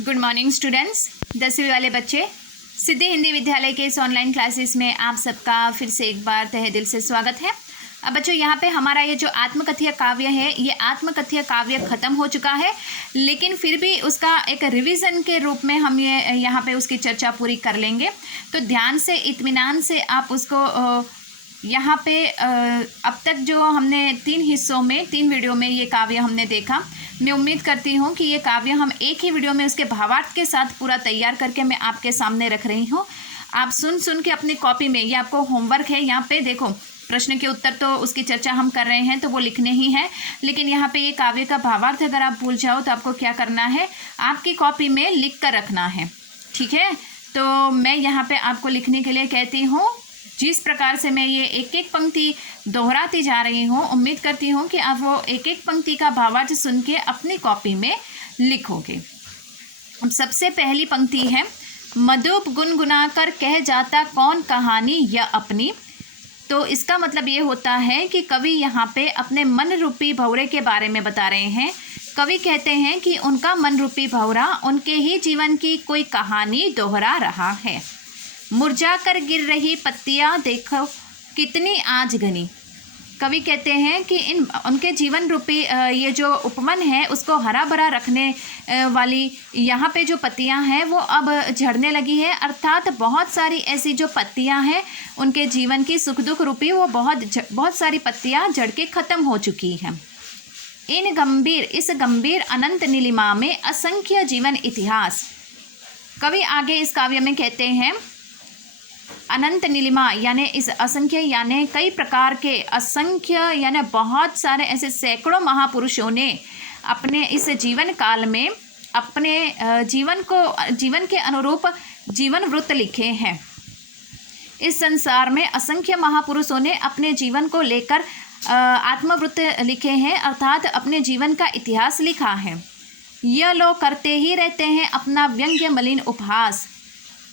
Good morning students. 10वीं वाले बच्चे, सिद्धि हिंदी विद्यालय के इस ऑनलाइन क्लासेस में आप सबका फिर से एक बार तहे दिल से स्वागत है। अब बच्चों, यहाँ पे हमारा ये जो आत्मकथ्य काव्य है, ये आत्मकथ्य काव्य ख़त्म हो चुका है, लेकिन फिर भी उसका एक रिवीजन के रूप में हम ये यहाँ पे उसकी चर्चा पूरी कर लेंगे। तो ध्यान से, इत्मीनान से आप उसको यहाँ पे अब तक जो हमने 3 हिस्सों में, 3 वीडियो में ये काव्य हमने देखा। मैं उम्मीद करती हूँ कि ये काव्य हम एक ही वीडियो में उसके भावार्थ के साथ पूरा तैयार करके मैं आपके सामने रख रही हूँ। आप सुन के अपनी कॉपी में, ये आपको होमवर्क है, यहाँ पे देखो प्रश्न के उत्तर तो उसकी चर्चा हम कर रहे हैं तो वो लिखने ही है, लेकिन यहाँ पे ये काव्य का भावार्थ अगर आप भूल जाओ तो आपको क्या करना है, आपकी कॉपी में लिख कर रखना है। ठीक है, तो मैं यहाँ पे आपको लिखने के लिए कहती हूँ। जिस प्रकार से मैं ये एक एक पंक्ति दोहराती जा रही हूँ, उम्मीद करती हूँ कि आप वो एक एक पंक्ति का भावार्थ सुन के अपनी कॉपी में लिखोगे। अब सबसे पहली पंक्ति है, मधुप गुनगुनाकर कह जाता कौन कहानी या अपनी। तो इसका मतलब ये होता है कि कवि यहाँ पे अपने मन रूपी भौरे के बारे में बता रहे हैं। कवि कहते हैं कि उनका मन रूपी भौरा उनके ही जीवन की कोई कहानी दोहरा रहा है। मुरझा कर गिर रही पत्तियां देखो कितनी आज घनी। कवि कहते हैं कि इन उनके जीवन रूपी ये जो उपवन है उसको हरा भरा रखने वाली यहाँ पे जो पत्तियां हैं वो अब झड़ने लगी है, अर्थात बहुत सारी ऐसी जो पत्तियां हैं उनके जीवन की सुख दुख रूपी वो बहुत सारी पत्तियां झड़ के ख़त्म हो चुकी हैं। इस गंभीर अनंत नीलिमा में असंख्य जीवन इतिहास। कवि आगे इस काव्य में कहते हैं, अनंत नीलिमा यानी इस असंख्य यानी कई प्रकार के, असंख्य यानी बहुत सारे ऐसे सैकड़ों महापुरुषों ने अपने इस जीवन काल में अपने जीवन के अनुरूप जीवन वृत्त लिखे हैं। इस संसार में असंख्य महापुरुषों ने अपने जीवन को लेकर आत्मवृत्त लिखे हैं, अर्थात अपने जीवन का इतिहास लिखा है। यह लोग करते ही रहते हैं अपना व्यंग्य मलिन उपहास।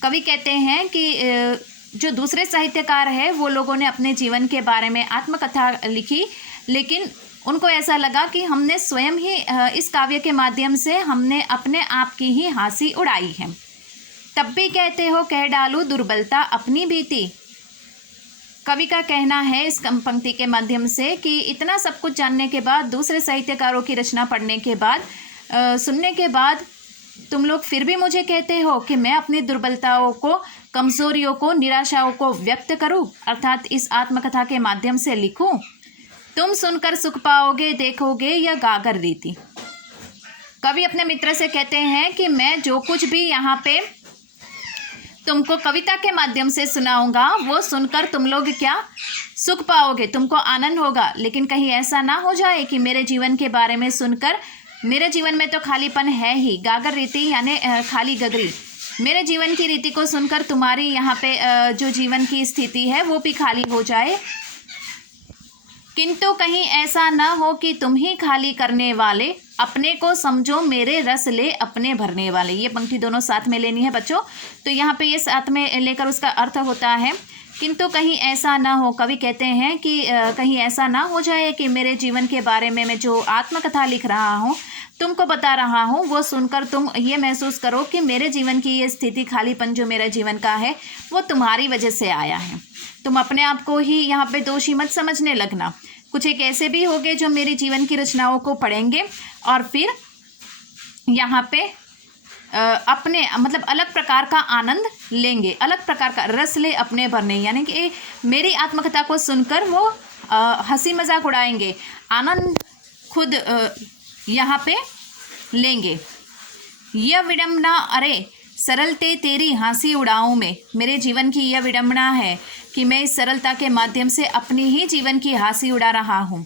कवि कहते हैं कि जो दूसरे साहित्यकार हैं वो लोगों ने अपने जीवन के बारे में आत्मकथा लिखी, लेकिन उनको ऐसा लगा कि हमने स्वयं ही इस काव्य के माध्यम से हमने अपने आप की ही हंसी उड़ाई है। तब भी कहते हो कह डालूं दुर्बलता अपनी बीती। कवि का कहना है इस पंक्ति के माध्यम से कि इतना सब कुछ जानने के बाद, दूसरे साहित्यकारों की रचना पढ़ने के बाद, सुनने के बाद तुम लोग फिर भी मुझे कहते हो कि मैं अपनी दुर्बलताओं को, कमजोरियों को, निराशाओं को व्यक्त करूं, अर्थात इस आत्मकथा के माध्यम से लिखूं। तुम सुनकर सुख पाओगे, देखोगे यह गागर रीति। कवि अपने मित्र से कहते हैं कि मैं जो कुछ भी यहाँ पे तुमको कविता के माध्यम से सुनाऊंगा वो सुनकर तुम लोग क्या सुख पाओगे, तुमको आनंद होगा, लेकिन कहीं ऐसा ना हो जाए कि मेरे जीवन के बारे में सुनकर, मेरे जीवन में तो खालीपन है ही, गागर रीति यानी खाली गगरी, मेरे जीवन की रीति को सुनकर तुम्हारी यहाँ पे जो जीवन की स्थिति है वो भी खाली हो जाए। किंतु कहीं ऐसा ना हो कि तुम ही खाली करने वाले, अपने को समझो मेरे रस ले अपने भरने वाले। ये पंक्ति दोनों साथ में लेनी है बच्चों। तो यहाँ पे ये साथ में लेकर उसका अर्थ होता है, किंतु कहीं ऐसा ना हो, कवि कहते हैं कि कहीं ऐसा ना हो जाए कि मेरे जीवन के बारे में मैं जो आत्मकथा लिख रहा हूँ, तुमको बता रहा हूँ, वो सुनकर तुम ये महसूस करो कि मेरे जीवन की ये स्थिति, खालीपन जो मेरे जीवन का है वो तुम्हारी वजह से आया है। तुम अपने आप को ही यहाँ पे दोषी मत समझने लगना। कुछ एक ऐसे भी होंगे जो मेरी जीवन की रचनाओं को पढ़ेंगे और फिर यहाँ पे अपने मतलब अलग प्रकार का आनंद लेंगे, अलग प्रकार का रस ले अपने भरने, यानी कि मेरी आत्मकथा को सुनकर वो हंसी मजाक उड़ाएंगे, आनंद खुद यहाँ पे लेंगे। यह विडम्बना, अरे सरलते तेरी हंसी उड़ाऊं में। मेरे जीवन की यह विडम्बना है कि मैं इस सरलता के माध्यम से अपनी ही जीवन की हंसी उड़ा रहा हूँ।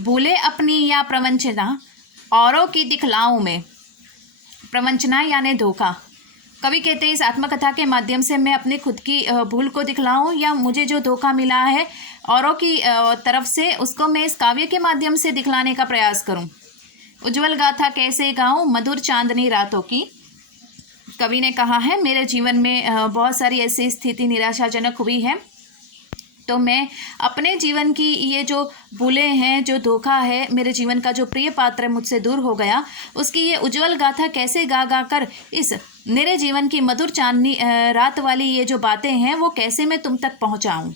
भूले अपनी या प्रवंचना औरों की दिखलाऊं में। प्रवंचना यानी धोखा। कवि कहते हैं इस आत्मकथा के माध्यम से मैं अपनी खुद की भूल को दिखलाऊं, या मुझे जो धोखा मिला है औरों की तरफ से उसको मैं इस काव्य के माध्यम से दिखलाने का प्रयास करूं। उज्ज्वल गाथा कैसे गाऊं मधुर चांदनी रातों की। कवि ने कहा है मेरे जीवन में बहुत सारी ऐसी स्थिति निराशाजनक हुई है, तो मैं अपने जीवन की ये जो भूले हैं, जो धोखा है, मेरे जीवन का जो प्रिय पात्र मुझसे दूर हो गया, उसकी ये उज्जवल गाथा कैसे गा गा कर इस मेरे जीवन की मधुर चांदनी रात वाली ये जो बातें हैं वो कैसे मैं तुम तक पहुंचाऊं।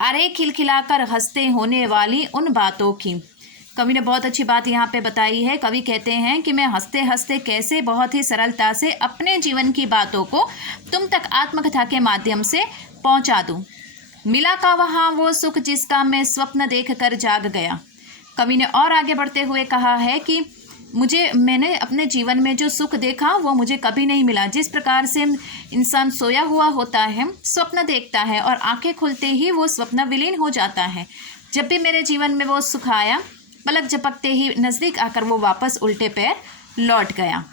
अरे खिलखिलाकर हंसते होने वाली उन बातों की। कवि ने बहुत अच्छी बात यहाँ पे बताई है। कवि कहते हैं कि मैं हंसते हंसते कैसे बहुत ही सरलता से अपने जीवन की बातों को तुम तक आत्मकथा के माध्यम से पहुँचा दूँ। मिला का वहाँ वो सुख जिसका मैं स्वप्न देख कर जाग गया। कवि ने और आगे बढ़ते हुए कहा है कि मैंने अपने जीवन में जो सुख देखा वो मुझे कभी नहीं मिला। जिस प्रकार से इंसान सोया हुआ होता है, स्वप्न देखता है और आंखें खुलते ही वो स्वप्न विलीन हो जाता है, जब भी मेरे जीवन में वो सुख आया, पलक झपकते ही नज़दीक आकर वो वापस उल्टे पैर लौट गया।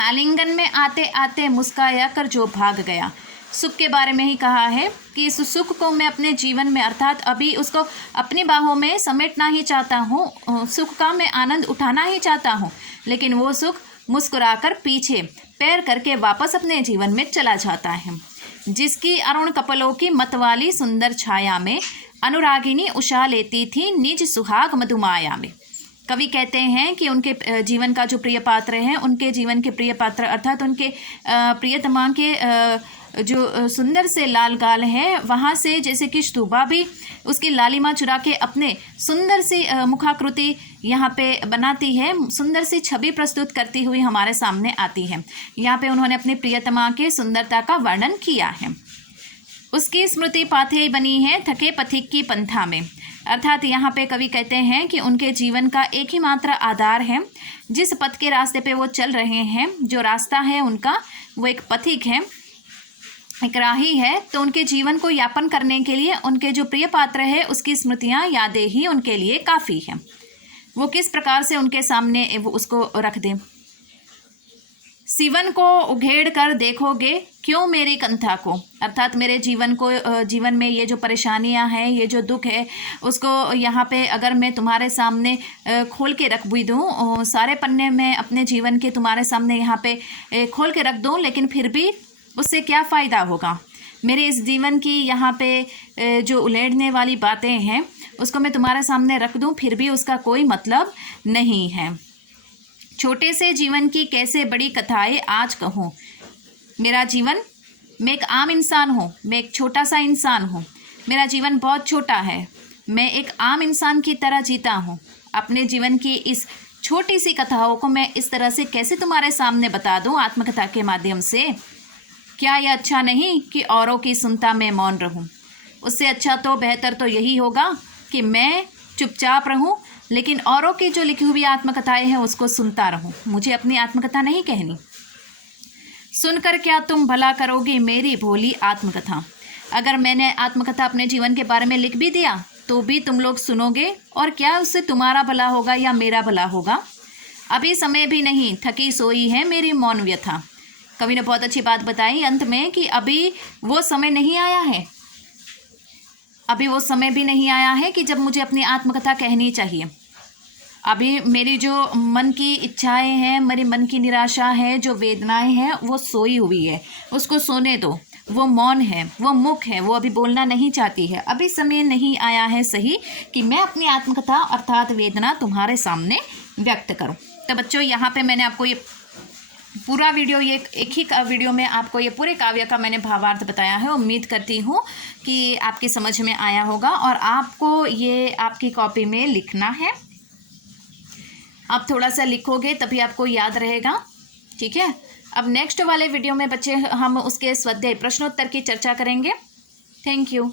आलिंगन में आते आते मुस्कुराया कर जो भाग गया। सुख के बारे में ही कहा है कि इस सुख को मैं अपने जीवन में, अर्थात अभी उसको अपनी बाहों में समेटना ही चाहता हूँ, सुख का मैं आनंद उठाना ही चाहता हूँ, लेकिन वो सुख मुस्कुराकर पीछे पैर करके वापस अपने जीवन में चला जाता है। जिसकी अरुण कपलों की मतवाली सुंदर छाया में अनुरागिनी उषा लेती थी निज सुहाग मधुमाया में। कवि कहते हैं कि उनके जीवन का जो प्रिय पात्र है, उनके जीवन के प्रिय पात्र अर्थात उनके प्रियतमा के जो सुंदर से लाल गाल है, वहाँ से जैसे कि स्तूपा भी उसकी लालिमा चुरा के अपने सुंदर सी मुखाकृति यहाँ पे बनाती है, सुंदर सी छवि प्रस्तुत करती हुई हमारे सामने आती है। यहाँ पे उन्होंने अपने प्रियतमा के सुंदरता का वर्णन किया है। उसकी स्मृति पाथेय बनी है थके पथिक की पंथा में, अर्थात यहाँ पे कवि कहते हैं कि उनके जीवन का एक ही मात्र आधार है, जिस पथ के रास्ते पे वो चल रहे हैं, जो रास्ता है उनका वो एक पथिक है, एक राही है। तो उनके जीवन को यापन करने के लिए उनके जो प्रिय पात्र है उसकी स्मृतियाँ, यादें ही उनके लिए काफ़ी हैं। वो किस प्रकार से उनके सामने वो उसको रख दें। सिवन को उघेड़ कर देखोगे क्यों मेरी कंथा को, अर्थात मेरे जीवन में ये जो परेशानियां हैं, ये जो दुख है, उसको यहाँ पे अगर मैं तुम्हारे सामने खोल के रख भी दूँ, सारे पन्ने में अपने जीवन के तुम्हारे सामने यहाँ पे खोल के रख दूँ, लेकिन फिर भी उससे क्या फ़ायदा होगा। मेरे इस जीवन की यहाँ पे जो उलेड़ने वाली बातें हैं उसको मैं तुम्हारे सामने रख दूँ, फिर भी उसका कोई मतलब नहीं है। छोटे से जीवन की कैसे बड़ी कथाएं आज कहूँ। मेरा जीवन, मैं एक आम इंसान हूँ, मैं एक छोटा सा इंसान हूँ, मेरा जीवन बहुत छोटा है, मैं एक आम इंसान की तरह जीता हूँ। अपने जीवन की इस छोटी सी कथाओं को मैं इस तरह से कैसे तुम्हारे सामने बता दूँ आत्मकथा के माध्यम से। क्या यह अच्छा नहीं कि औरों की सुनता मैं मौन रहूँ। उससे अच्छा तो बेहतर तो यही होगा कि मैं चुपचाप रहूँ, लेकिन औरों की जो लिखी हुई आत्मकथाएं हैं उसको सुनता रहूं। मुझे अपनी आत्मकथा नहीं कहनी। सुनकर क्या तुम भला करोगे मेरी भोली आत्मकथा। अगर मैंने आत्मकथा अपने जीवन के बारे में लिख भी दिया तो भी तुम लोग सुनोगे, और क्या उससे तुम्हारा भला होगा या मेरा भला होगा। अभी समय भी नहीं, थकी सोई है मेरी मौन व्यथा। कवि ने बहुत अच्छी बात बताई अंत में कि अभी वो समय नहीं आया है, अभी वो समय भी नहीं आया है कि जब मुझे अपनी आत्मकथा कहनी चाहिए। अभी मेरी जो मन की इच्छाएं हैं, मेरे मन की निराशा है, जो वेदनाएं हैं, वो सोई हुई है, उसको सोने दो। वो मौन है, वो मुख है, वो अभी बोलना नहीं चाहती है। अभी समय नहीं आया है सही कि मैं अपनी आत्मकथा अर्थात वेदना तुम्हारे सामने व्यक्त करूं। तो बच्चों, यहाँ पे मैंने आपको ये पूरा वीडियो, ये एक ही वीडियो में आपको ये पूरे काव्य का मैंने भावार्थ बताया है। उम्मीद करती हूँ कि आपकी समझ में आया होगा, और आपको ये आपकी कॉपी में लिखना है। आप थोड़ा सा लिखोगे तभी आपको याद रहेगा, ठीक है। अब नेक्स्ट वाले वीडियो में बच्चे हम उसके स्वाध्याय प्रश्नोत्तर की चर्चा करेंगे। Thank you.